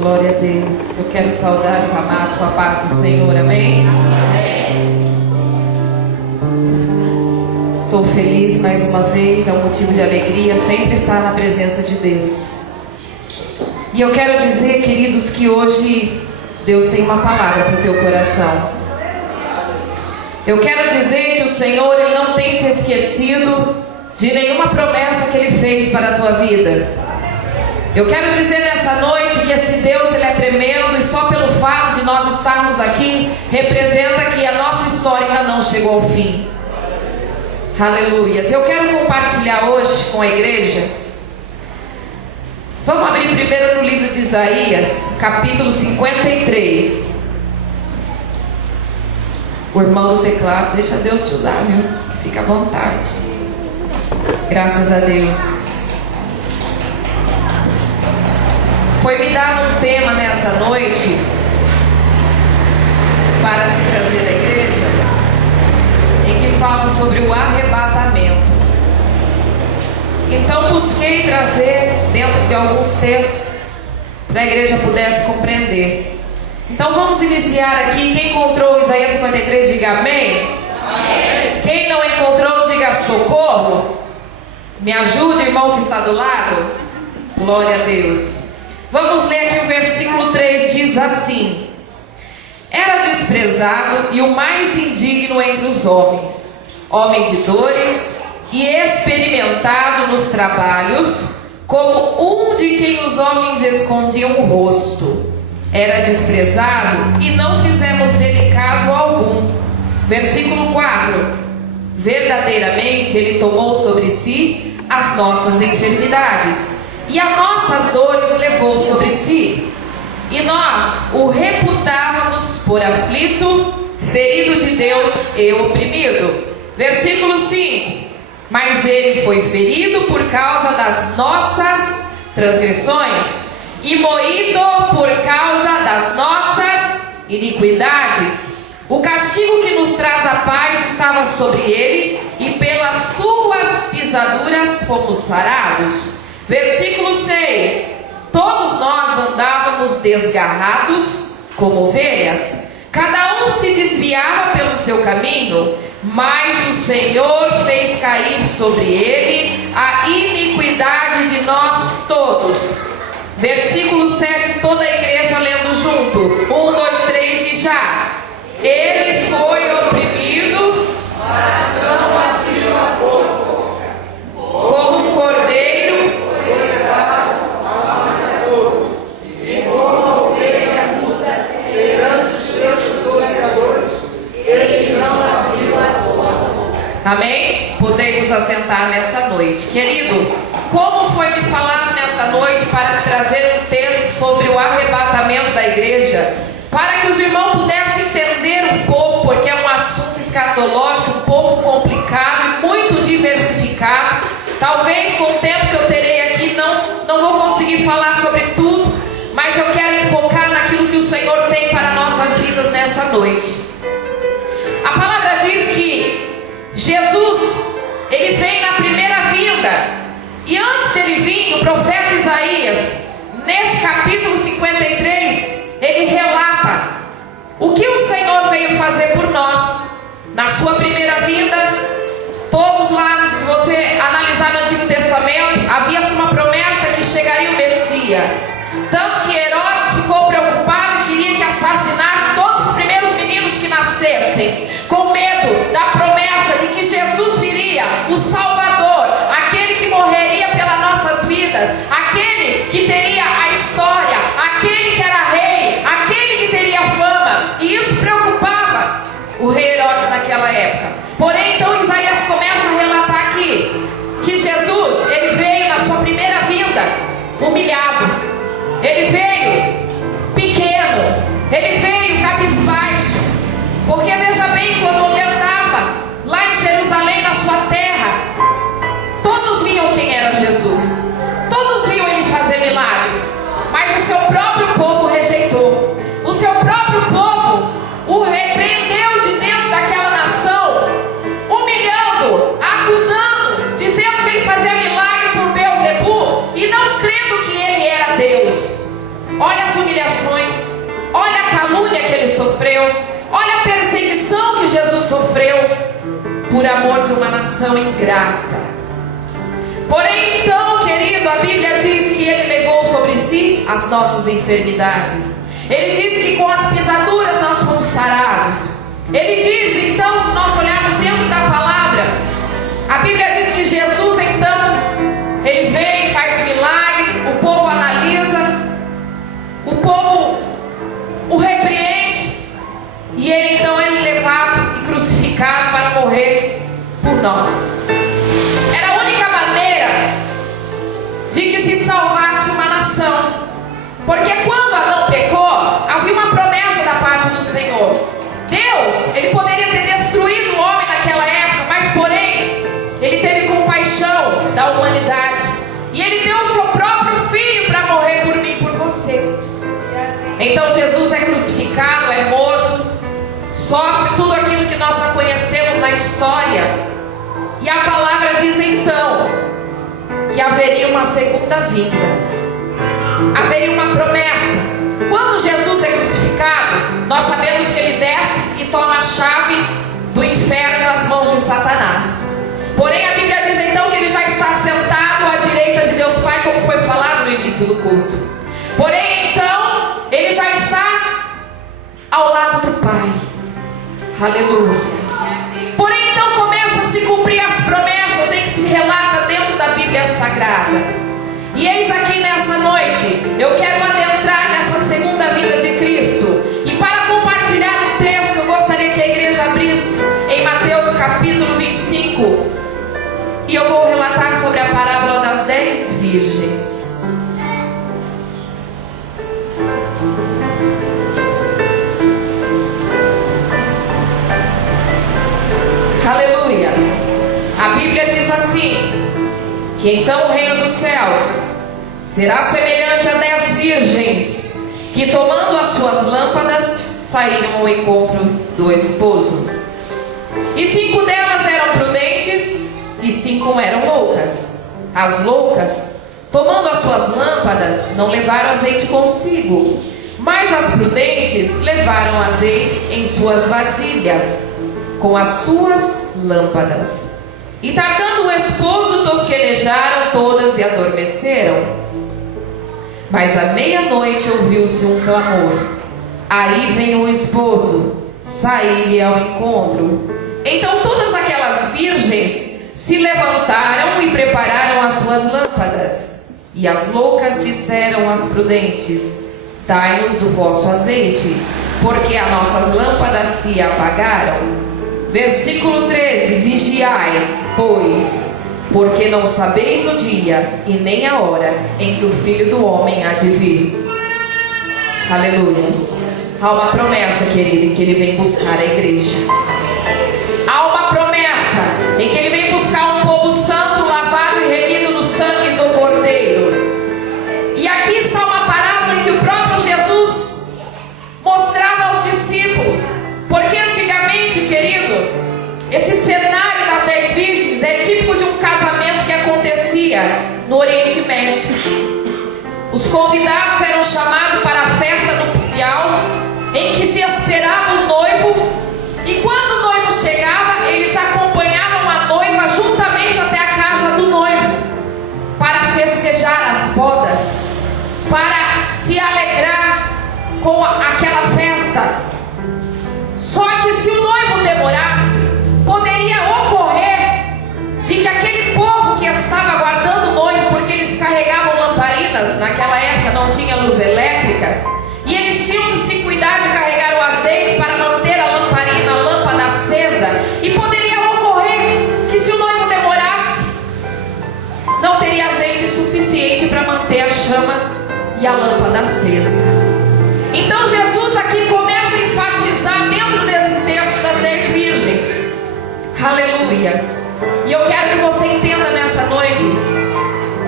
Glória a Deus. Eu quero saudar os amados com a paz do Senhor, amém? Estou feliz mais uma vez, é um motivo de alegria sempre estar na presença de Deus. E eu quero dizer, queridos, que hoje Deus tem uma palavra para o teu coração. Eu quero dizer que o Senhor, Ele não tem se esquecido de nenhuma promessa que Ele fez para a tua vida. Eu quero dizer nessa noite que esse Deus, Ele é tremendo, e só pelo fato de nós estarmos aqui, representa que a nossa história ainda não chegou ao fim. Aleluias. Eu quero compartilhar hoje com a igreja. Vamos abrir primeiro no livro de Isaías, capítulo 53. O irmão do teclado, deixa Deus te usar, viu? Fica à vontade. Graças a Deus. Foi me dado um tema nessa noite para se trazer à igreja, em que fala sobre o arrebatamento. Então busquei trazer dentro de alguns textos para a igreja pudesse compreender. Então vamos iniciar aqui. Quem encontrou Isaías 53, diga amém. Amém. Quem não encontrou, diga socorro. Me ajuda, irmão que está do lado. Glória a Deus. Vamos ler aqui o versículo 3, diz assim: era desprezado e o mais indigno entre os homens, homem de dores e experimentado nos trabalhos, como um de quem os homens escondiam o rosto. Era desprezado e não fizemos dele caso algum. Versículo 4: verdadeiramente Ele tomou sobre si as nossas enfermidades e as nossas dores levou sobre si. E nós o reputávamos por aflito, ferido de Deus e oprimido. Versículo 5: mas Ele foi ferido por causa das nossas transgressões e moído por causa das nossas iniquidades. O castigo que nos traz a paz estava sobre Ele, e pelas suas pisaduras fomos sarados. Versículo 6: todos nós andávamos desgarrados como ovelhas, cada um se desviava pelo seu caminho, mas o Senhor fez cair sobre ele a iniquidade de nós todos. Versículo 7, toda a igreja lendo junto. 1, 2, 3 e já. Ele foi oprimido, mas não abriu a boca. Como um cordeiro foi levado ao matadouro, e como ovelha muda perante os seus tosqueadores, ele não abriu a boca. Amém? Podemos assentar nessa noite. Querido, como foi me falado nessa noite para se trazer um texto sobre o arrebatamento da igreja, para que os irmãos pudessem entender um pouco, porque é um assunto escatológico um pouco complicado e muito diversificado. Talvez com o tempo que eu terei aqui não vou conseguir falar sobre tudo, mas eu quero enfocar naquilo que o Senhor tem para nossas vidas nessa noite. A palavra diz que Jesus, Ele vem na primeira vinda. E antes dele vir, o profeta Isaías, nesse capítulo 53, ele relata o que o Senhor veio fazer por nós na sua primeira vinda. Todos lá, se você analisar no Antigo Testamento, havia-se uma promessa que chegaria o Messias. Tanto que Herodes ficou preocupado e queria que assassinasse todos os primeiros meninos que nascessem, com medo da promessa de que Jesus viria, o Salvador, aquele que morreria pelas nossas vidas, aquele que teria a história, aquele que era rei, aquele que teria fama. E isso preocupava o rei Herodes naquela época. Porém, então Isaías começa a relatar aqui que Jesus, ele veio na sua primeira vinda humilhado, ele veio pequeno, ele veio cabisbaixo, porque veja bem, quando ele andava lá em Jerusalém, na sua terra, todos viam quem era Jesus, todos viam ele fazer milagre, mas o seu próprio povo rejeitou, o seu próprio povo o repreendeu de dentro daquela nação, humilhando, acusando, dizendo que ele fazia milagre por Beelzebu e não crendo que ele era Deus. olha as humilhações, olha a calúnia que ele sofreu, olha a perseguição que Jesus sofreu por amor de uma nação ingrata. Porém, então, querido, a Bíblia diz que ele levou sobre si as nossas enfermidades. Ele diz que com as pisaduras nós fomos sarados. Ele diz, então, se nós olharmos dentro da palavra, a Bíblia diz que Jesus, então, ele vem, faz milagre, o povo analisa, o povo o repreende, e ele então é levado e crucificado para morrer por nós. Era a única maneira de que se salvasse uma nação, porque quando Adão pecou, havia uma promessa da parte do Senhor. Deus, ele poderia ter destruído o homem naquela época, mas porém, ele teve compaixão da humanidade, e ele deu o seu próprio filho para morrer por mim e por você. Então Jesus é crucificado, é morto, sofre tudo aquilo que nós já conhecemos na história. E a palavra diz então que haveria uma segunda vinda, haveria uma promessa. Quando Jesus é crucificado, nós sabemos que ele desce e toma a chave do inferno nas mãos de Satanás. Porém a Bíblia diz então que ele já está sentado à direita de Deus Pai, como foi falado no início do culto. Porém então ele já está ao lado do Pai. Aleluia. Porém então começa a se cumprir as promessas em que se relata dentro da Bíblia Sagrada. E eis aqui nessa noite, eu quero adentrar nessa segunda vinda de Cristo. E para compartilhar o texto, eu gostaria que a igreja abrisse em Mateus capítulo 25. E eu vou relatar sobre a parábola das 10 virgens. Aleluia. A Bíblia diz assim: que então o reino dos céus será semelhante a 10 virgens que, tomando as suas lâmpadas, saíram ao encontro do esposo. E 5 delas eram prudentes e 5 eram loucas. As loucas, tomando as suas lâmpadas, não levaram azeite consigo, mas as prudentes levaram azeite em suas vasilhas com as suas lâmpadas. E tardando o esposo, tosquenejaram todas e adormeceram. Mas à meia-noite ouviu-se um clamor: aí vem o esposo, saí-lhe ao encontro. Então todas aquelas virgens se levantaram e prepararam as suas lâmpadas. E as loucas disseram às prudentes: dai-nos do vosso azeite, porque as nossas lâmpadas se apagaram. Versículo 13: vigiai, pois, porque não sabeis o dia e nem a hora em que o Filho do Homem há de vir. Aleluia. Há uma promessa, querido, em que ele vem buscar a igreja. Há uma promessa em que ele vem buscar um povo santo, lavado e remido no sangue do Cordeiro. E aqui está uma parábola em que o próprio Jesus mostrava aos discípulos. Porque antigamente, querido, esse cenário das 10 virgens é típico de um casamento que acontecia no Oriente Médio. Os convidados eram chamados para a festa nupcial, em que se esperava o noivo, e quando o noivo chegava, eles acompanhavam a noiva juntamente até a casa do noivo, para festejar as bodas, para se alegrar com aquela festa. Só que se o noivo demorasse, poderia ocorrer de que aquele povo que estava aguardando o noivo, porque eles carregavam lamparinas, naquela época não tinha luz elétrica, e eles tinham que se cuidar de carregar o azeite para manter a lamparina, a lâmpada acesa, e poderia ocorrer que se o noivo demorasse, não teria azeite suficiente para manter a chama e a lâmpada acesa. Então Jesus aqui começa a enfatizar dentro desse texto das 10 virgens. Aleluias. E eu quero que você entenda nessa noite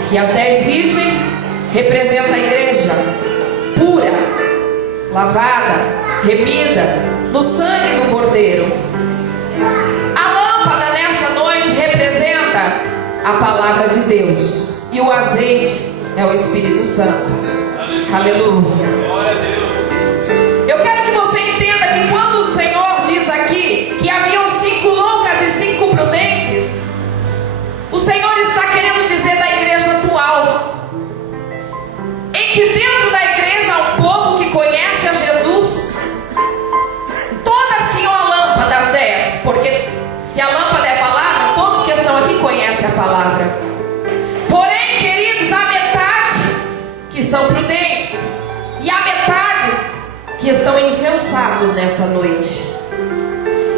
que as 10 virgens representam a igreja pura, lavada, remida no sangue do Cordeiro. A lâmpada nessa noite representa a palavra de Deus, e o azeite é o Espírito Santo. Aleluia. Eu quero que você entenda que quando o Senhor diz aqui que haviam 5 loucas e 5 prudentes, o Senhor está querendo dizer da igreja atual, em que dentro da igreja há um povo que conhece a Jesus. Todas tinham a lâmpada às 10, porque se a lâmpada é a palavra, todos que estão aqui conhecem a palavra. Porém, queridos, há metade que são prudentes e há metades que estão insensatos nessa noite.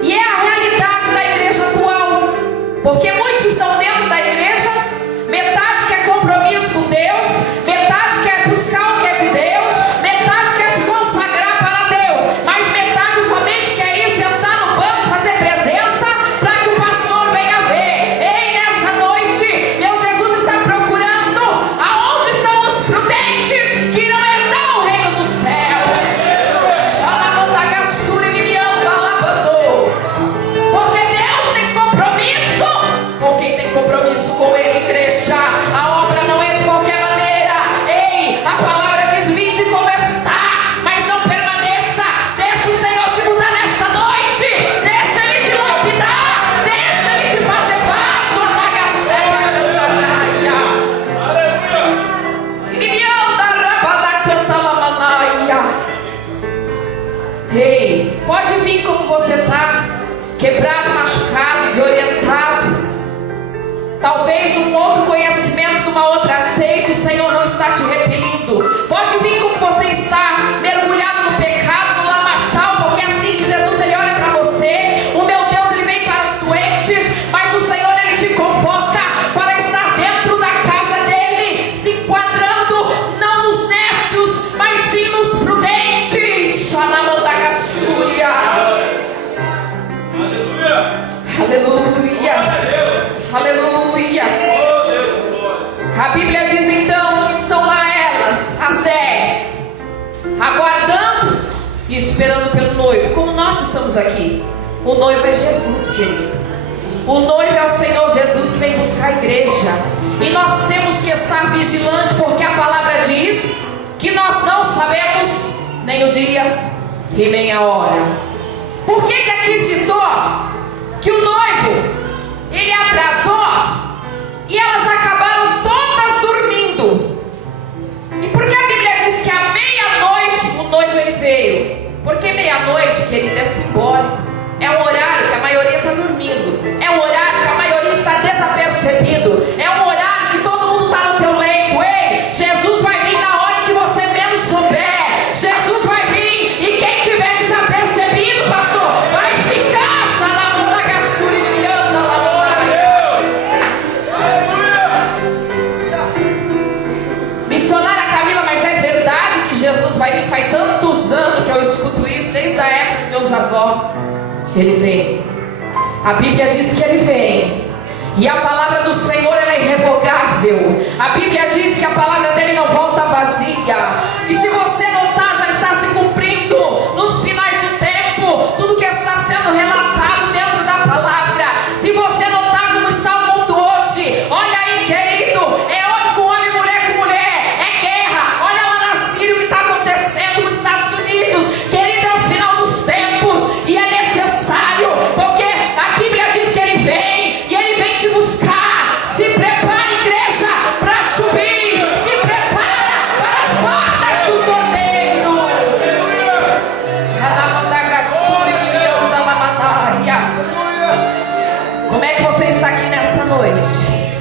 E é a realidade da igreja atual, porque muitos estão dentro da igreja, metade quer compromisso com Deus, metade quer buscar o que é de Deus, metade quer se consagrar para Deus, mas metade somente quer ir sentar no banco, fazer presença para que o pastor venha ver. Ei, nessa noite, meu Jesus está procurando aonde estão os prudentes que irão herdar o reino dos céus. Porque Deus tem compromisso com quem tem compromisso com Ele, igreja. A obra não é de qualquer maneira. Ei, a palavra diz: vinde como está, mas não permaneça. Deixa o Senhor te mudar nessa noite. Deixa Ele te lapidar. Deixa Ele te fazer vaso. Ei, pode vir como você está, quebrado, machucado, desorientado, talvez num outro conhecimento, numa outra seita. O Senhor não está te repelindo. Pode vir como você está, mergulhado no pecado, no lamaçal, porque é assim que Jesus ele olha para você. O meu Deus ele vem para os doentes, mas o Senhor ele te convoca para estar dentro da casa dele, se enquadrando não nos nécios, mas sim nos prudentes. Aleluias, aleluias. A Bíblia diz então que estão lá elas, as 10, aguardando e esperando pelo noivo, como nós estamos aqui. O noivo é Jesus, querido. O noivo é o Senhor Jesus que vem buscar a igreja. E nós temos que estar vigilantes, porque a palavra diz que nós não sabemos nem o dia e nem a hora. Por que aqui citou que o noivo ele atrasou e elas acabaram todas dormindo? E por que a Bíblia diz que à meia-noite o noivo ele veio? Porque meia-noite, querida, é simbólico. É um horário que a maioria está dormindo. É um horário que a maioria está desapercebido. É um horário que todo mundo está no teu leito. Ei, Jesus vai vir na hora que você menos souber. Jesus vai vir e quem tiver desapercebido, pastor, vai ficar. Missionária Camila, mas é verdade que Jesus vai vir? Faz tantos anos que eu escuto isso, desde a época dos meus avós. Ele vem. A Bíblia diz que Ele vem. E a palavra do Senhor ela é irrevogável. A Bíblia diz que a palavra dele não volta vazia. E se você notar, já está se cumprindo nos finais do tempo tudo que está sendo relatado dentro da palavra. Se você notar como está o mundo hoje, olha aí, querido, é homem com homem, mulher com mulher, é guerra. Olha lá na Síria o que está acontecendo nos Estados Unidos. Querido, é o final dos tempos e é necessário, porque a Bíblia diz que Ele vem e Ele vem te buscar. Se prepare, igreja, para subir. Se prepara para as portas do Cordeiro. Como é que você está aqui nessa noite?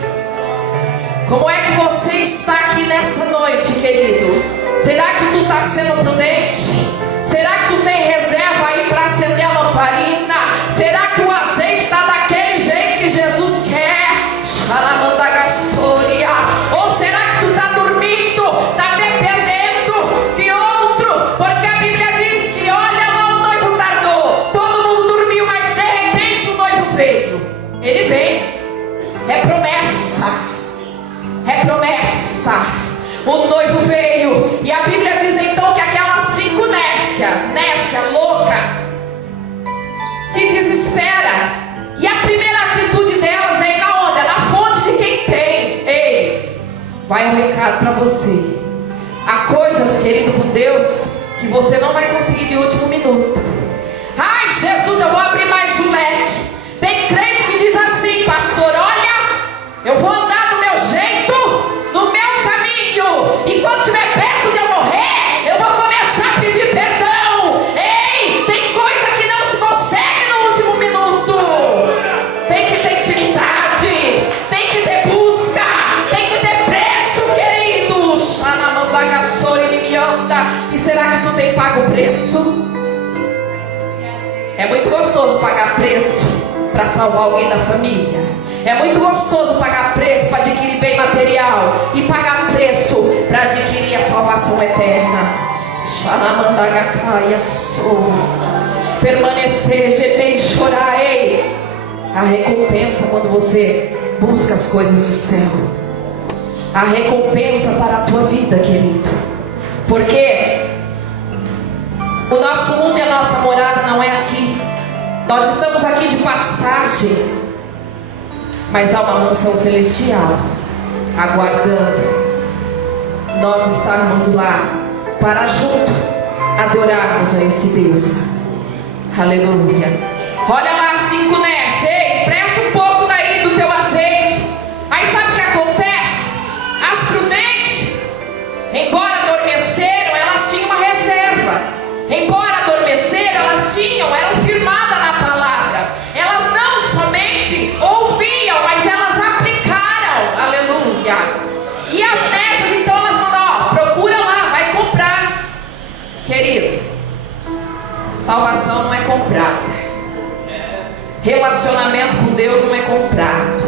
Como é que você está aqui nessa noite, querido? Será que tu está sendo prudente? Será que tu tem reserva aí para acender a lamparina? Será que o azeite está daquele jeito que Jesus quer? Ou será que tu está dormindo? Está dependendo de outro? Porque a Bíblia diz que olha lá, o noivo tardou. Todo mundo dormiu, mas de repente o noivo veio. Ele vem. É promessa. É promessa. O noivo veio. E a Bíblia diz então que aquelas 5 nécia, louca, se desespera. E a primeira atitude delas é ir na onde? É na fonte de quem tem. Ei, vai um recado para você. Há coisas, querido, com Deus, que você não vai conseguir de último minuto. Ai, Jesus, eu vou abrir mais um leque. Tem crente que diz assim: pastor, olha, eu vou andar do meu jeito, no meu caminho, e quando estiver perto de eu morrer, eu vou começar a pedir perdão. Ei, tem coisa que não se consegue no último minuto. Tem que ter intimidade, tem que ter busca, tem que ter preço, querido. E será que tu tem pago o preço? É muito gostoso pagar preço para salvar alguém da família. É muito gostoso pagar preço para adquirir bem material, e pagar preço para adquirir a salvação eterna. Permanecer, gemer e chorar. Ei, a recompensa quando você busca as coisas do céu. A recompensa para a tua vida, querido. Porque o nosso mundo e a nossa morada não é aqui. Nós estamos aqui de passagem, mas há uma mansão celestial aguardando nós estarmos lá para junto adorarmos a esse Deus. Aleluia. Olha lá, 5 nessa. Ei, presta um pouco daí do teu azeite. Aí sabe o que acontece? As prudentes, embora adormeceram, elas tinham uma reserva. Embora adormeceram, elas eram firmadas na palavra. Elas não somente ouviam, mas elas aplicaram. Aleluia. E as nessas, então, elas mandam: procura lá, vai comprar. Querido, salvação não é comprada. Relacionamento com Deus não é comprado.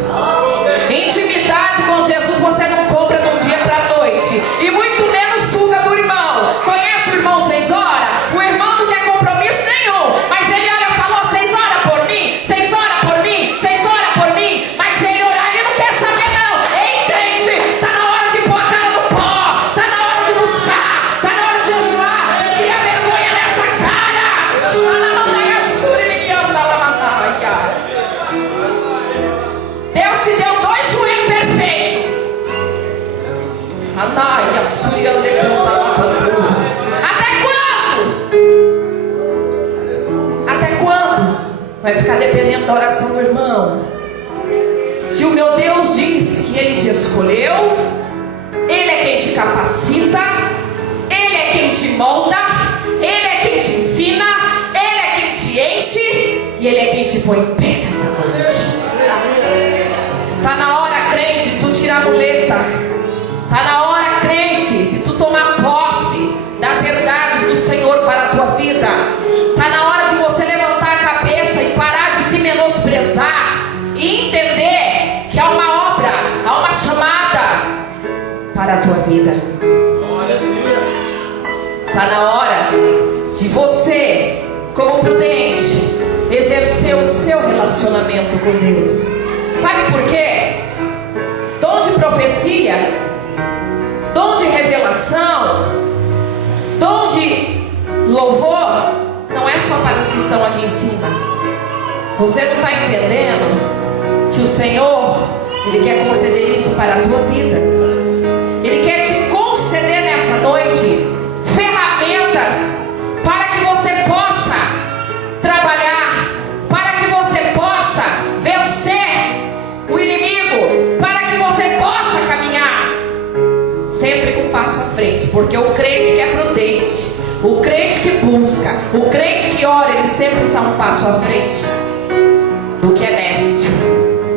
Intimidade com Jesus você não compra de um dia para a noite, e muito menos suga do irmão. Conhece o irmão 6 horas? O irmão não tem compromisso nenhum, mas ele olha e falou: 6 horas por mim, 6 horas por mim, 6 horas por mim. Mas ele orar, ele não quer saber não. Entende? Está na hora de pôr a cara no pó, está na hora de buscar, está na hora de jejuar. Eu queria vergonha nessa cara. Deus te deu 2 joelhos perfeitos. Até quando? Até quando? Vai ficar dependendo da oração do irmão. Se o meu Deus diz que Ele te escolheu, Ele é quem te capacita, Ele é quem te molda, Ele é quem te ensina, Ele é quem te enche, e Ele é quem te põe em pé nessa noite. Está na hora, crente, de tu tirar a muleta. Está na hora, crente, de tu tomar posse das verdades do Senhor para a tua vida. Está na hora de você levantar a cabeça e parar de se menosprezar, e entender que há uma obra, há uma chamada para a tua vida. Está na hora de você, como prudente, exercer o seu relacionamento com Deus. Sabe por quê? Dom de profecia, dom de revelação, dom de louvor, não é só para os que estão aqui em cima. Você não está entendendo que o Senhor, Ele quer conceder isso para a tua vida. Ele quer te conceder nessa noite ferramentas para que você possa trabalhar, para que você possa vencer o inimigo, para que você possa caminhar sempre com um passo à frente. Porque o crente que é prudente, o crente que busca, o crente que ora, ele sempre está um passo à frente do que é nécio,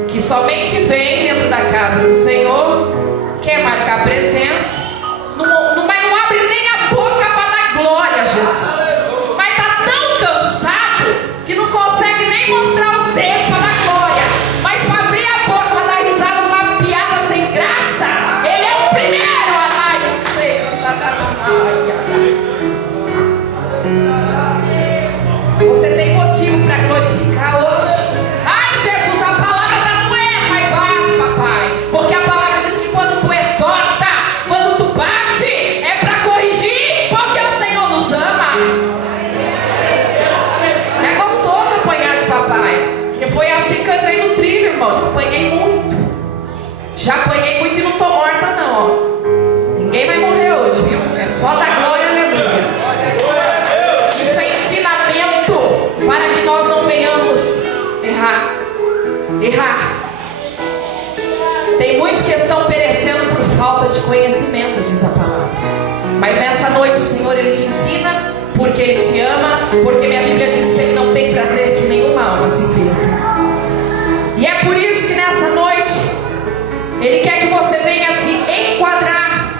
que somente vem dentro da casa do Senhor, quer marcar presença, mas não abre nem a boca para dar glória a Jesus. Mas está tão cansado que não consegue nem mostrar os dedos para dar glória. Mas para abrir a boca para dar risada numa piada sem graça, ele é o primeiro. Você tem motivo para glorificar hoje. Ai, Jesus, a palavra está doendo, mas bate, papai. Porque a palavra diz que quando tu exorta, quando tu bate, é para corrigir, porque o Senhor nos ama. É gostoso apanhar de papai, porque foi assim que eu entrei no trilho, irmão. Já apanhei muito. Já apanhei muito e não tô morta, não. Ninguém vai morrer hoje, viu? Só da glória, aleluia. Isso é ensinamento para que nós não venhamos errar. Tem muitos que estão perecendo por falta de conhecimento, diz a palavra. Mas nessa noite o Senhor, Ele te ensina, porque Ele te ama, porque minha Bíblia diz que Ele não tem prazer que nenhuma alma se perca. E é por isso que nessa noite Ele quer que você venha se enquadrar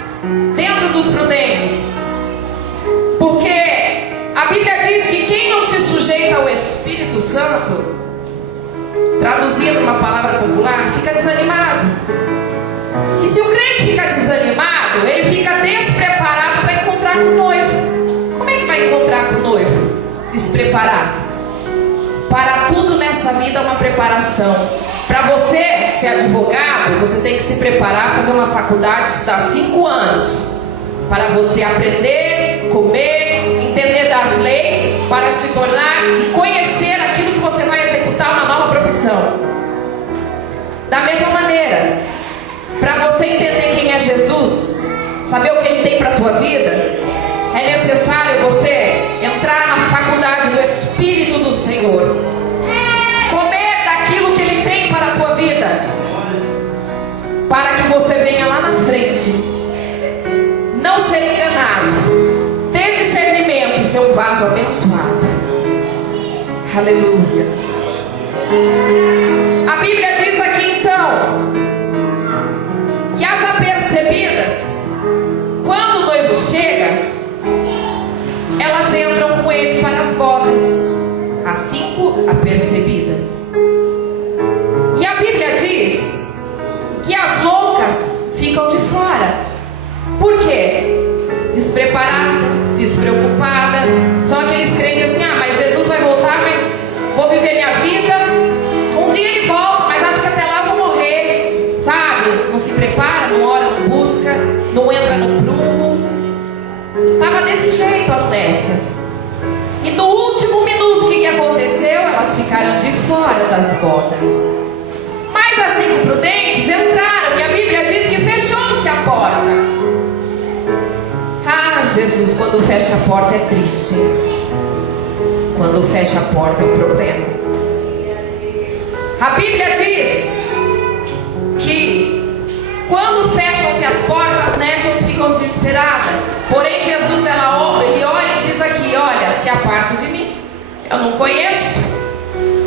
dentro dos prudentes. Porque a Bíblia diz que quem não se sujeita ao Espírito Santo, traduzindo uma palavra popular, fica desanimado. E se o crente fica desanimado, ele fica despreparado para encontrar com o noivo. Como é que vai encontrar com o noivo? Despreparado. Para tudo nessa vida é uma preparação. Para você ser advogado, você tem que se preparar, fazer uma faculdade, estudar 5 anos. Para você aprender, comer, entender das leis, para se tornar e conhecer aquilo que você vai executar uma nova profissão. Da mesma maneira, para você entender quem é Jesus, saber o que Ele tem para a tua vida, é necessário você entrar na faculdade do Espírito do Senhor, comer daquilo que Ele tem para a tua vida, para que você venha lá na frente não ser enganado, ter discernimento e ser um vaso abençoado. Aleluias. A Bíblia diz aqui então que as apercebidas, quando o noivo chega, elas entram com ele para as bodas. As 5 apercebidas. E a Bíblia diz que as loucas ficam de fora. Por quê? Despreparada, despreocupada. São aqueles crentes assim: mas Jesus vai voltar, vou viver minha vida. Um dia Ele volta, mas acho que até lá eu vou morrer. Sabe? Não se prepara, não ora, não busca, não entra no prumo. Estava desse jeito as nécias. E no último minuto, o que aconteceu? Elas ficaram de fora das bodas. Mas as 5 prudentes entraram, e a Bíblia diz que fechou-se a porta. Jesus, quando fecha a porta é triste. Quando fecha a porta é um problema. A Bíblia diz que quando fecham-se as portas, nessas ficam desesperadas. Porém Jesus, ele olha e diz aqui: olha, se aparta de mim, eu não conheço.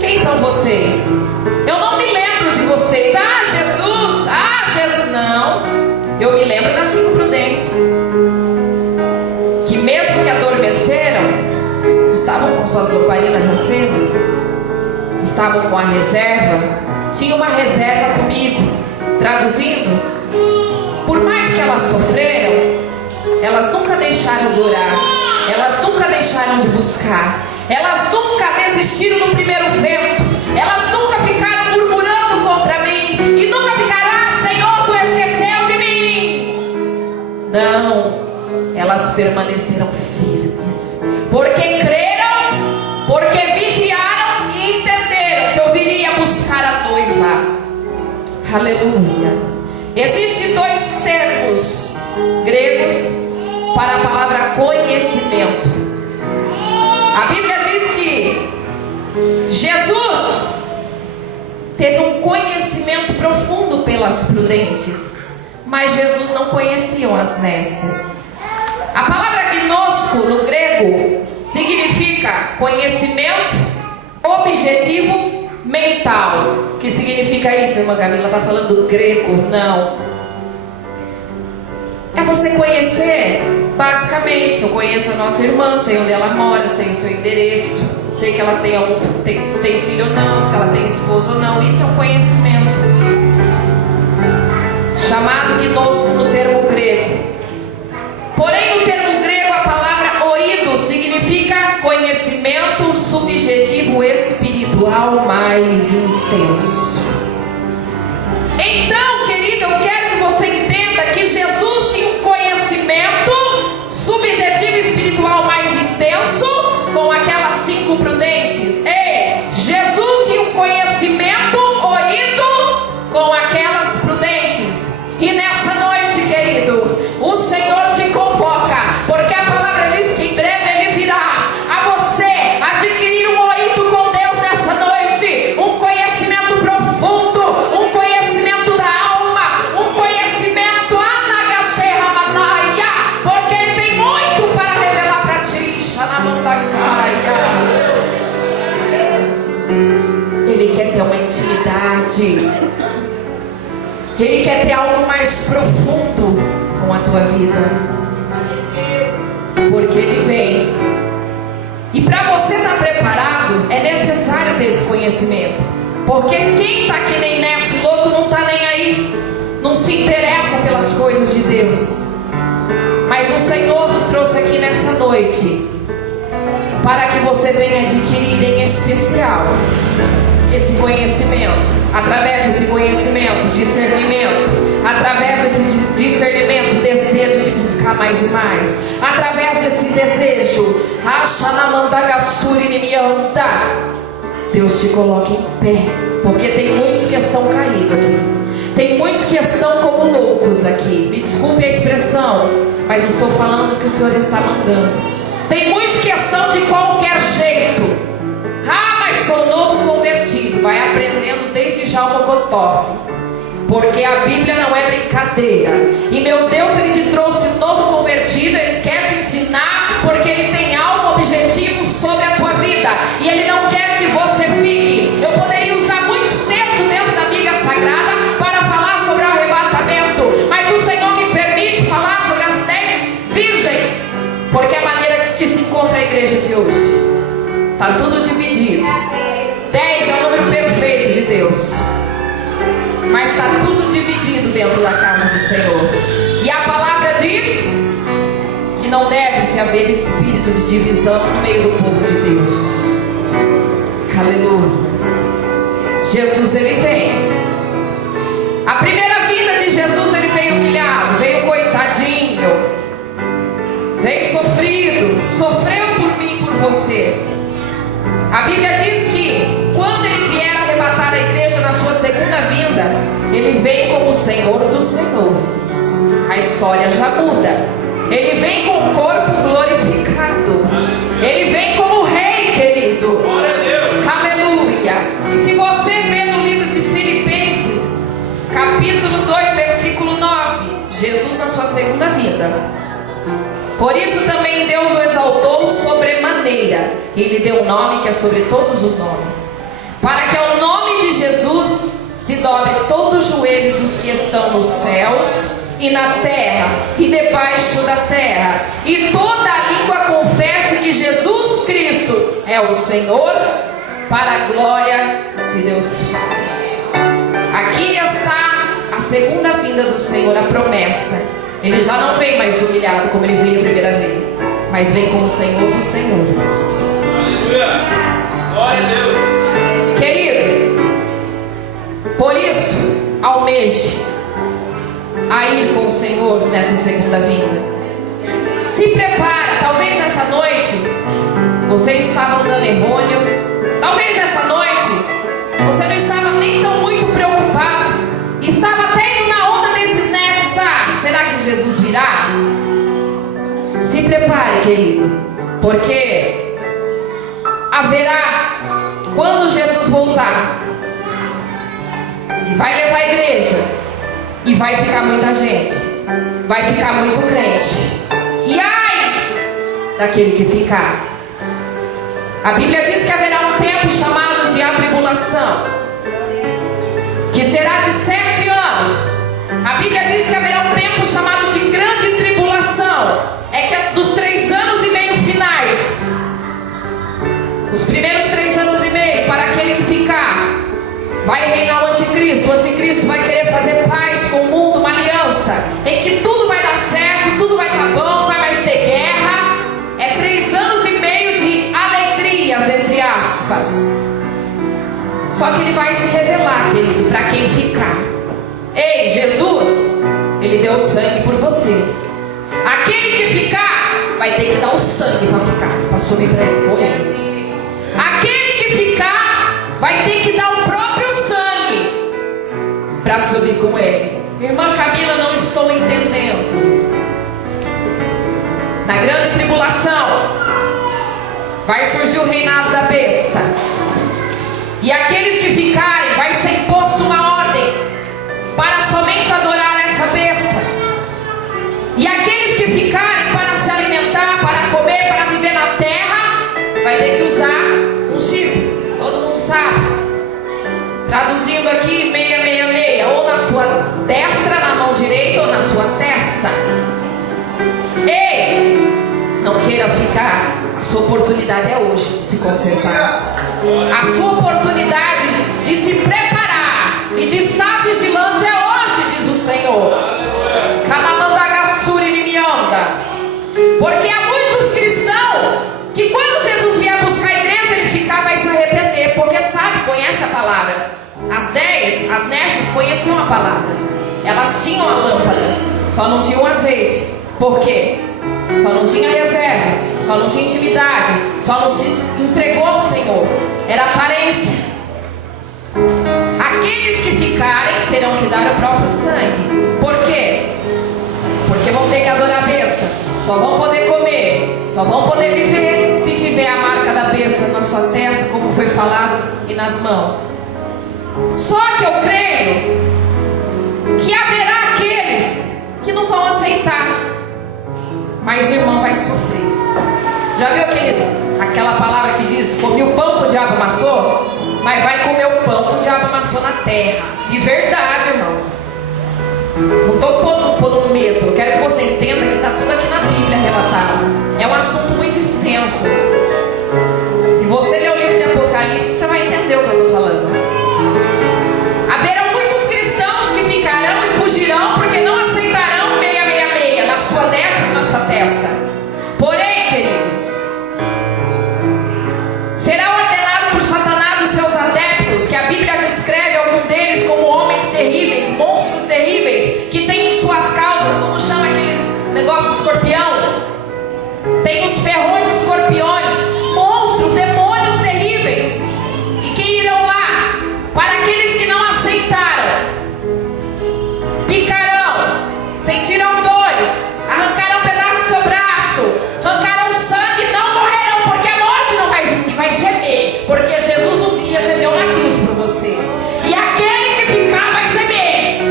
Quem são vocês? Eu não me lembro de vocês. Jesus, não. Eu me lembro das 5 prudentes, que mesmo que adormeceram, estavam com suas lamparinas acesas, estavam com a reserva, tinha uma reserva comigo. Traduzindo, por mais que elas sofreram, elas nunca deixaram de orar, elas nunca deixaram de buscar, elas nunca desistiram no primeiro vento, elas nunca ficaram murmurando contra mim, e nunca ficará: Senhor, Tu esqueceu de mim. Não. Elas permaneceram firmes, porque creram, porque vigiaram e entenderam que eu viria buscar a noiva. Aleluias. Existem 2 termos gregos para a palavra conhecimento. A Bíblia diz que Jesus teve um conhecimento profundo pelas prudentes, mas Jesus não conhecia as nécias. A palavra gnosco no grego significa conhecimento objetivo mental. Que significa isso, irmã Camila? Está falando grego? Não. É você conhecer, basicamente. Eu conheço a nossa irmã, sei onde ela mora, sei o seu endereço, sei que ela se tem filho ou não, se ela tem esposo ou não. Isso é um conhecimento, chamado gnosco no termo grego. Porém, no termo grego, a palavra oído significa conhecimento subjetivo espiritual mais intenso. Então, querido, eu quero que você entenda que Jesus tinha um conhecimento subjetivo espiritual mais intenso com aquelas 5 prudentes. Ei, Jesus tinha um conhecimento oído com aquelas prudentes. E nessa noite, querido, o Senhor te convoca, contigo. Ele quer ter algo mais profundo com a tua vida. Porque Ele vem. E para você estar preparado, é necessário ter esse conhecimento. Porque quem está que nem nesse louco não está nem aí, não se interessa pelas coisas de Deus. Mas o Senhor te trouxe aqui nessa noite para que você venha adquirir em especial esse conhecimento. Através desse conhecimento, discernimento. Através desse discernimento, desejo de buscar mais e mais. Através desse desejo, Deus te coloca em pé. Porque tem muitos que estão caídos aqui. Tem muitos que estão como loucos aqui. Me desculpe a expressão, mas eu estou falando o que o Senhor está mandando. Tem muitos que estão de qualquer jeito. Mas sou novo convertido. Vai aprendendo desde já o Mocotof. Porque a Bíblia não é brincadeira. E meu Deus, Ele te trouxe novo convertido. Ele quer te ensinar, porque Ele tem algo objetivo sobre a tua vida. E Ele não quer que você fique. Eu poderia usar muitos textos dentro da Bíblia Sagrada para falar sobre o arrebatamento. Mas o Senhor me permite falar sobre as 10 virgens. Porque é a maneira que se encontra a igreja de hoje. Está tudo dividido. 10 é o número perfeito de Deus. Mas está tudo dividido dentro da casa do Senhor. E a palavra diz que não deve-se haver espírito de divisão no meio do povo de Deus. Aleluia. Jesus, Ele vem. A primeira vinda de Jesus, Ele veio humilhado, veio coitadinho, veio sofrido, sofreu por mim e por você. A Bíblia diz que quando Ele vier arrebatar a igreja na sua segunda vinda, Ele vem como o Senhor dos Senhores. A história já muda. Ele vem com o corpo glorificado. Ele vem como Rei, querido. Aleluia. E se você vê no livro de Filipenses, capítulo 2, versículo 9, Jesus na sua segunda vinda. Por isso também Deus o exaltou sobremaneira e lhe deu um nome que é sobre todos os nomes, para que ao nome de Jesus se dobre todo o joelho dos que estão nos céus e na terra e debaixo da terra, e toda a língua confesse que Jesus Cristo é o Senhor, para a glória de Deus Pai. Aqui está a segunda vinda do Senhor, a promessa. Ele já não vem mais humilhado como Ele veio a primeira vez, mas vem como o Senhor dos Senhores. Aleluia! Glória a Deus! Querido, por isso, almeje a ir com o Senhor nessa segunda vinda. Se prepara. Talvez nessa noite você estava andando errôneo. Talvez nessa noite você não estava nem tão muito preocupado. Estava até indo na onda desses netos. Será que Jesus virá? Se prepare, querido, porque haverá, quando Jesus voltar, Ele vai levar a igreja e vai ficar muita gente, vai ficar muito crente. E ai daquele que ficar. A Bíblia diz que haverá um tempo chamado de atribulação, que será de 7 anos. A Bíblia diz que haverá um tempo chamado de grande tribulação. É que é dos 3 anos e meio finais. Os primeiros 3 anos e meio, para aquele que ficar, vai reinar o anticristo. O anticristo vai querer fazer paz com o mundo, uma aliança em que tudo vai dar certo, tudo vai dar bom, não vai mais ter guerra. É 3 anos e meio de alegrias, entre aspas. Só que Ele vai se revelar, querido, para quem ficar. Ei, Jesus, Ele deu o sangue por você. Aquele que ficar vai ter que dar o sangue para ficar, para subir para Ele. Aquele que ficar vai ter que dar o próprio sangue para subir com Ele. Irmã Camila, não estou entendendo. Na grande tribulação vai surgir o reinado da besta. E aqueles que ficarem, vai ser imposto uma ordem para somente adorar essa besta. E aqueles que ficarem para se alimentar, para comer, para viver na terra, vai ter que usar um chip. Todo mundo sabe. Traduzindo aqui, queira ficar, a sua oportunidade é hoje de se consertar. A sua oportunidade de se preparar e de estar vigilante é hoje, diz o Senhor. Porque há muitos cristãos que quando Jesus vier buscar a igreja, ele ficar, vai se arrepender, porque sabe, conhece a palavra. As nessas conheciam a palavra. Elas tinham a lâmpada, só não tinham azeite. Por quê? Só não tinha reserva, só não tinha intimidade, só não se entregou ao Senhor. Era aparência. Aqueles que ficarem terão que dar o próprio sangue. Por quê? Porque vão ter que adorar a besta. Só vão poder comer, só vão poder viver se tiver a marca da besta na sua testa, como foi falado, e nas mãos. Só que eu creio que haverá aqueles que não vão aceitar, mas irmão vai sofrer. Já viu aquela palavra que diz: comi o pão que o diabo amassou? Mas vai comer o pão que o diabo amassou na terra. De verdade, irmãos. Não estou pondo medo. Eu quero que você entenda que está tudo aqui na Bíblia relatado. É um assunto muito extenso. Se você ler o livro de Apocalipse, você vai entender o que eu estou falando. Haverão muitos cristãos que ficarão e fugirão, porque não aceitarão 666 na sua destra e na sua testa. Porém, querido, será ordenado por Satanás e seus adeptos, que a Bíblia descreve algum deles como homens terríveis, monstros terríveis, que tem em suas caudas, como chama aqueles negócios escorpião, tem os ferrões escorpiões, monstros, demônios terríveis, e que irão lá, para aqueles que não aceitaram, picarão, sentirão dores, arrancarão um pedaço do seu braço, arrancarão sangue, não morrerão, porque a morte não vai existir, vai gemer, porque Jesus um dia gemeu na cruz por você, e aquele que ficar vai gemer.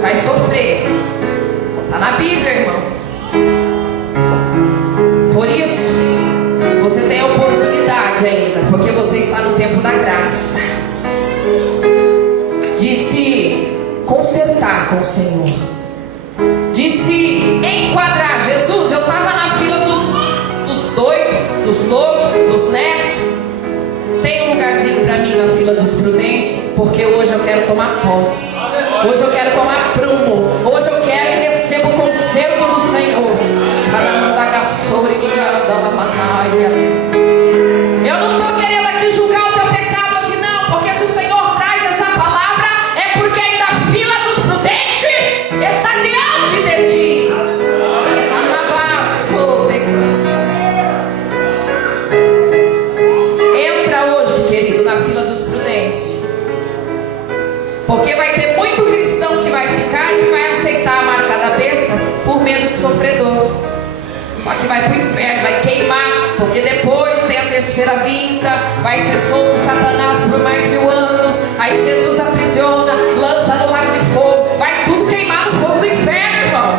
Vai sofrer. Está na Bíblia, irmãos. Por isso, você tem a oportunidade ainda, porque você está no tempo da graça, de se consertar com o Senhor, de se enquadrar. Jesus, eu estava na fila dos doidos, dos loucos, dos nessos. Tem um lugarzinho para mim na fila dos prudentes, porque hoje eu quero tomar posse. Hoje eu quero tomar prumo. Hoje eu quero e recebo o conserto do Senhor. Eu não estou querendo aqui julgar o teu pecado hoje não, porque se o Senhor traz essa palavra, é porque ainda a fila dos prudentes está diante de ti. Entra hoje, querido, na fila dos prudentes, porque vai ter muito cristão que vai ficar e que vai aceitar a marca da besta por medo de sofredor. Só que vai para o inferno, vai queimar, porque depois tem a terceira vinda, vai ser solto Satanás por mais 1000 anos. Aí Jesus aprisiona, lança no lago de fogo, vai tudo queimar no fogo do inferno, irmão.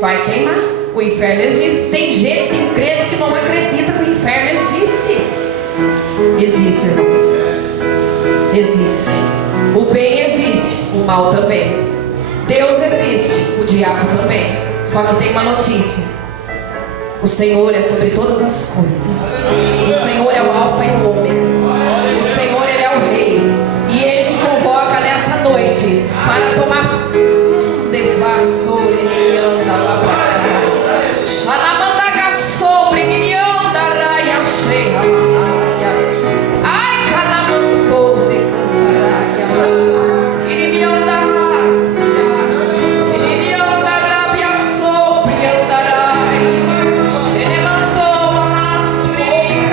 Vai queimar. O inferno existe. Tem gente, tem crente que não acredita que o inferno existe. Existe, irmãos. Existe. O bem existe, o mal também. Deus existe, o diabo também. Só que tem uma notícia: o Senhor é sobre todas as coisas. O Senhor é o alfa e o ômega. O Senhor, Ele é o rei. E Ele te convoca nessa noite para tomar sobre Ninianda Labraca Xanamandaga sobre Ninianda Raia Cheia Manaia. Ai, Canamantor de Cantaraia Sirimianda Rácia Ninianda Rabia sobre Andarai Xenemantou Manasturi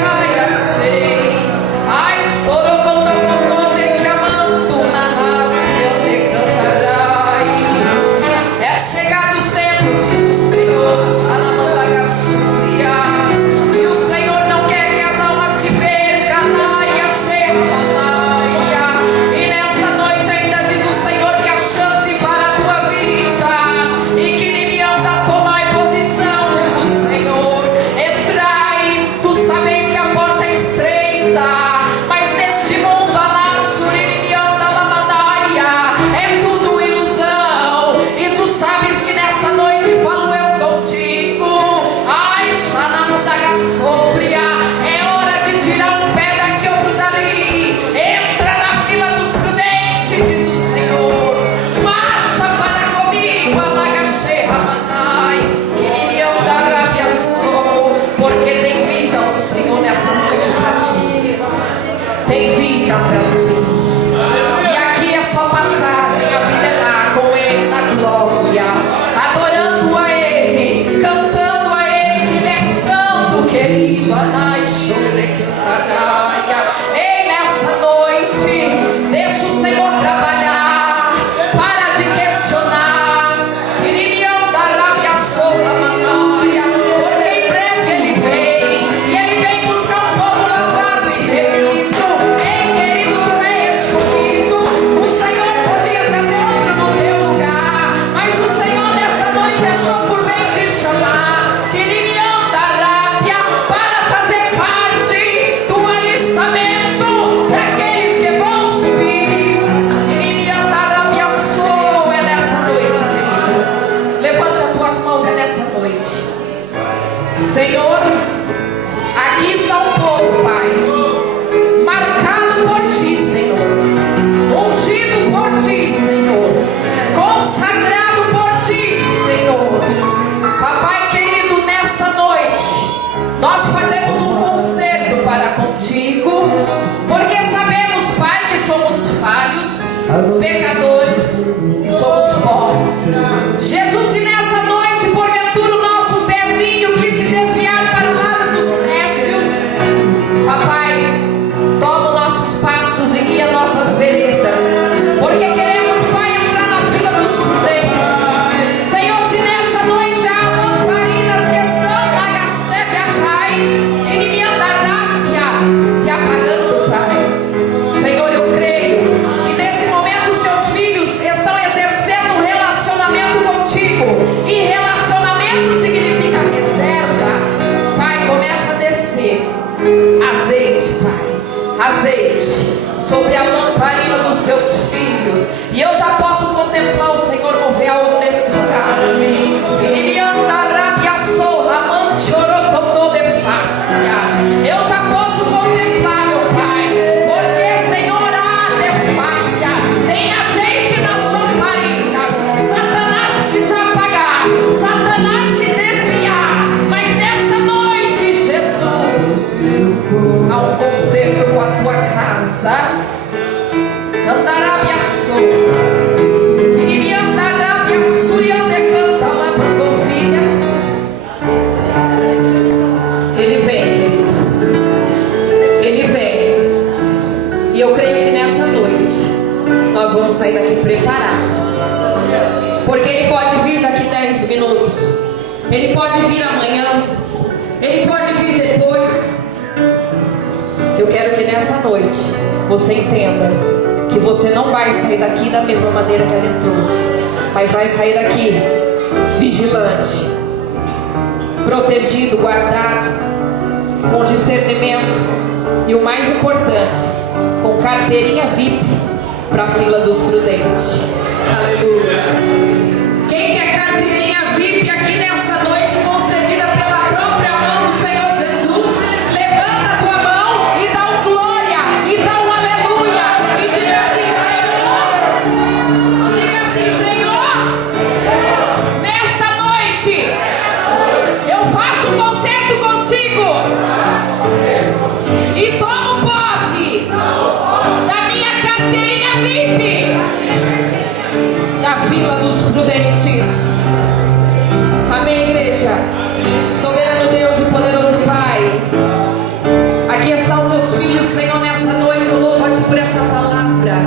Raia Cheia. Ai, Sorogonda Gondô de Camanto na Rácia de Cantarai. tem vida para ti. E aqui é só passagem, a vida é lá com Ele na glória, adorando a Ele, cantando a Ele, que Ele é santo, querido. Ei, nessa noite, deixa o Senhor trabalhar, para de questionar. Porque em breve Ele vem, e Ele vem buscar um povo lavado e remido. Ei, querido, tu é escolhido. O Senhor podia trazer outro no teu lugar, mas o Senhor nessa noite achou por bem te chamar. Que Ele me anda rápia para fazer parte do alistamento daqueles que vão subir. Ele me anda rápia, sou. É nessa noite, querido. Levante as tuas mãos, é nessa noite. Senhor, aqui está o povo, Pai, marcado por Ti, Senhor, ungido por Ti, Senhor, consagrado por Ti, Senhor. Papai querido, nessa noite, nós fazemos um concerto para contigo, porque sabemos, Pai, que somos falhos, pecadores e somos pobres. Jesus, e nessa noite, porventura, o nosso pezinho que se desviar para o lado dos nécios, papai, toma nossos passos e guia nossas veredas, porque queremos, Pai, entrar na fila dos prudentes. Senhor, se nessa noite há lamparinas que estão na gastébia, Pai, ele me andarácia se apagando, Pai. Senhor, eu creio que nesse momento os teus filhos estão exercendo um relacionamento contigo, e relacionamento significa reserva. Pai, começa a descer azeite, Pai, azeite sobre a lamparina dos teus filhos, e eu já posso contemplar o Senhor mover algo nesse lugar. Ele me andará sorra, manchorocotô de fácia. Eu já posso contemplar, meu Pai, porque, Senhor, há de fácia, tem azeite nas lamparinas. Satanás quis apagar, Satanás quis desviar, mas nessa noite, Jesus, há um concerto com a tua casa. Andará me assou, e me andará me assuri, ande canta lá mandou filhas. Ele vem, querido, Ele vem, e eu creio que nessa noite nós vamos sair daqui preparados, porque Ele pode vir daqui 10 minutos, Ele pode vir amanhã, Ele pode vir depois. Eu quero que nessa noite você entenda que você não vai sair daqui da mesma maneira que ela entrou, mas vai sair daqui vigilante, protegido, guardado, com discernimento, e o mais importante, com carteirinha VIP para a fila dos prudentes. Aleluia. Quem quer carteirinha VIP aqui nessa noite, concedida pela própria mão do Senhor Jesus? Levanta a tua mão e dá um glória, e dá um aleluia, e diga assim: Senhor, diga assim: Senhor, nesta noite eu faço um concerto contigo e tomo posse da minha carteirinha VIP da fila dos prudentes. Amém, igreja? Soberano Deus e poderoso Pai, aqui estão teus filhos, Senhor, nessa noite. Eu louvo a Ti por essa palavra.